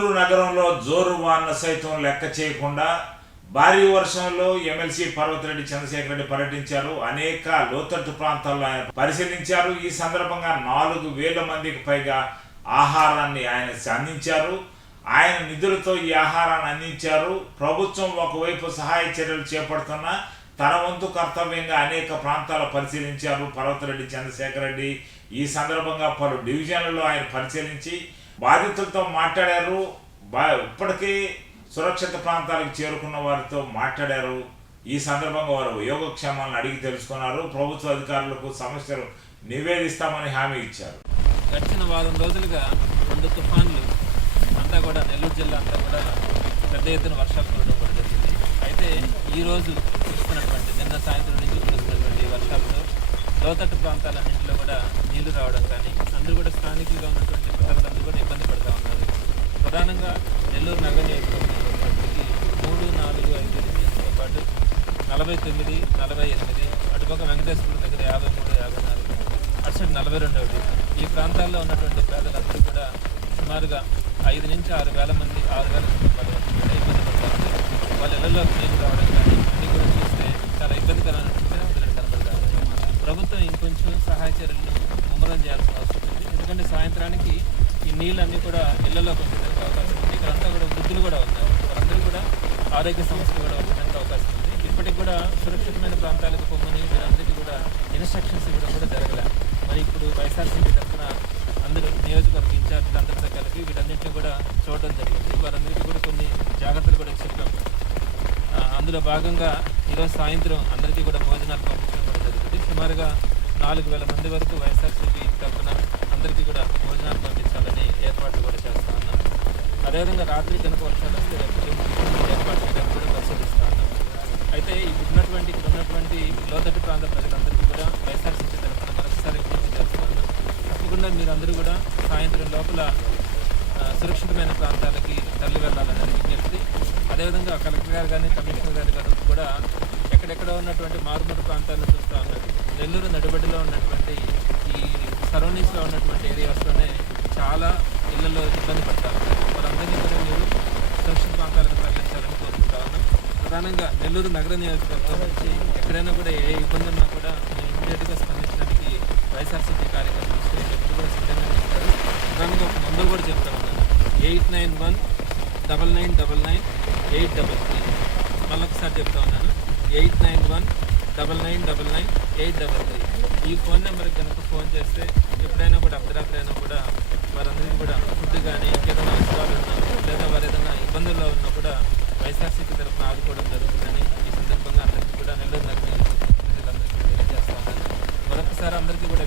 నెల్లూరు నగరంలో జోరు వాన సైతం లెక్క చేయకుండా భారీ వర్షంలో ఎమ్మెల్సీ పర్వతిరెడ్డి చంద్రశేఖర్ రెడ్డి పర్యటించారు. అనేక లోతట్టు ప్రాంతాల్లో ఆయన పరిశీలించారు. ఈ సందర్భంగా నాలుగు వేల మందికి పైగా ఆహారాన్ని ఆయన అందించారు. ఆయన నిధులతో ఈ ఆహారాన్ని అందించారు. ప్రభుత్వం ఒకవైపు సహాయ చర్యలు చేపడుతున్న తన వంతు కర్తవ్యంగా అనేక ప్రాంతాలు పరిశీలించారు పర్వతిరెడ్డి చంద్రశేఖర్ రెడ్డి. ఈ సందర్భంగా పలు డివిజన్లలో ఆయన పరిశీలించి బాధితులతో మాట్లాడారు. బా ఇప్పటికీ సురక్షిత ప్రాంతాలకు చేరుకున్న వారితో మాట్లాడారు. ఈ సందర్భంగా వారు యోగక్షేమాలను అడిగి తెలుసుకున్నారు. ప్రభుత్వ అధికారులకు సమస్యలు నివేదిస్తామని హామీ ఇచ్చారు. గడిచిన వారం రోజులుగా రెండు తుఫాన్లు అంతా కూడా నెల్లూరు జిల్లా అంతా కూడా పెద్ద ఎత్తున వర్షాలు కురవడం కూడా జరిగింది. అయితే ఈరోజు రోజు కురుస్తున్నటువంటి నిన్న సాయంత్రం నుంచి కురుస్తున్నటువంటి వర్షాలతో లోతట్టు ప్రాంతాలన్నింటిలో కూడా నీళ్ళు రావడం కానీ అందరూ కూడా స్థానికులుగా ఉన్నటువంటి ప్రజలందరూ కూడా ఇబ్బంది పడుతూ ఉన్నారు. ప్రధానంగా నెల్లూరు నగర నియోజకవర్గానికి మూడు నాలుగు ఐదు డివిజన్స్తో పాటు నలభై తొమ్మిది నలభై ఎనిమిది అటుపక్క వెంకటేశ్వరం దగ్గర యాభై మూడు యాభై నాలుగు అటు సైడ్ నలభై రెండవ డివిజన్. ఈ ప్రాంతాల్లో ఉన్నటువంటి పేదలందరూ కూడా సుమారుగా ఐదు నుంచి ఆరు వేల మంది ఆరు వేల కుటుంబాల వరకు ఇబ్బంది పడుతుంది వాళ్ళ ఇళ్ళలోకి నీళ్ళు రావడం కానీ అన్నీ కూడా చూస్తే ఇంకొంచెం సహాయ ముమ్మరం చేయాల్సిన అవసరం ఉంది ఎందుకంటే సాయంత్రానికి ఈ నీళ్ళన్నీ కూడా ఇళ్ళలోకి కొంచెం అవకాశం ఉంది. ఇక్కడంతా కూడా వృద్ధులు కూడా ఉన్నారు. వారందరూ కూడా ఆరోగ్య సమస్యలు కూడా వచ్చేందుకు అవకాశం ఉంది. ఇప్పటికి కూడా సురక్షితమైన ప్రాంతాలకు పొమ్మని వీరందరికీ కూడా ఇన్స్ట్రక్షన్స్ ఇవ్వడం కూడా జరగలే. మరి ఇప్పుడు వైఎస్ఆర్సీపీ తరఫున అందరూ నియోజకవర్గ ఇన్ఛార్జీలు అందరితో కలిపి వీటన్నింటినీ కూడా చూడడం జరిగింది. వారందరికీ కూడా కొన్ని జాగ్రత్తలు కూడా చెప్పాము అందులో భాగంగా ఈరోజు సాయంత్రం అందరికీ కూడా భోజనాలు పంపించడం కూడా జరుగుతుంది. సుమారుగా నాలుగు వేల మంది వరకు వైఎస్ఆర్సీపీ తరఫున అందరికీ కూడా భోజనాలు పంపించాలని ఏర్పాట్లు కూడా చేస్తా ఉన్నాం. అదేవిధంగా రాత్రి కనుక వర్షాలు వస్తే ఏర్పాటు చేయడానికి కూడా పరిశీలిస్తా ఉన్నాం. అయితే ఇప్పుడు ఉన్నటువంటి ఇక్కడ ఉన్నటువంటి లోతట్టు ప్రాంత ప్రజలందరికీ కూడా వైఎస్ఆర్సీపీ తరఫున మరొకసారి విజ్ఞప్తి చేస్తా ఉన్నాం. తప్పకుండా మీరందరూ కూడా సాయంత్రం లోపల సురక్షితమైన ప్రాంతాలకి తరలి వెళ్ళాలనేది విజ్ఞప్తి. అదేవిధంగా కలెక్టర్ గారు కానీ కమిషనర్ గారు కానీ కూడా ఎక్కడెక్కడ ఉన్నటువంటి మారుమూల ప్రాంతాలను చూస్తూ ఉన్నారు. నెల్లూరు నడిబడిలో ఉన్నటువంటి ఈ సరౌండింగ్స్లో ఉన్నటువంటి ఏరియాస్లోనే చాలా ఇళ్ళలో ఇబ్బంది పడతారు. వారందరినీ కూడా మీరు సురక్షిత ప్రాంతాలకు తరలించాలని కోరుకుంటా ఉన్నాం. ప్రధానంగా నెల్లూరు నగర నియోజకవర్గం నుంచి ఎక్కడైనా కూడా ఏ ఇబ్బంది ఉన్నా కూడా మేము ఇమీడియట్గా స్పందించడానికి వైఎస్ఆర్సీపీ కార్యకర్తలు ఎప్పుడు కూడా సిద్ధంగా ఉంటారు. ప్రధానంగా ఒక నెంబర్ కూడా చెప్తా ఉన్నాను. Eight nine one double nine double nine eight double three. మళ్ళొకసారి చెప్తా ఉన్నాను. Eight nine one double nine double nine eight double three ఈ ఫోన్ నెంబర్కి కనుక ఫోన్ చేస్తే ఎప్పుడైనా కూడా అర్ధరాత్రి అయినా కూడా వారందరికీ కూడా ఫుడ్ కానీ ఇంకేదైనా అవసరాలు ఉన్నా లేదా వారు ఏదైనా ఇబ్బందుల్లో ఉన్నా కూడా వైఎస్ఆర్సీపీ తరఫున ఆదుకోవడం జరుగుతుందని ఈ సందర్భంగా అందరికీ కూడా నెల్లూరు నగరం ప్రజలందరికీ తెలియజేస్తామని మరొకసారి అందరికీ కూడా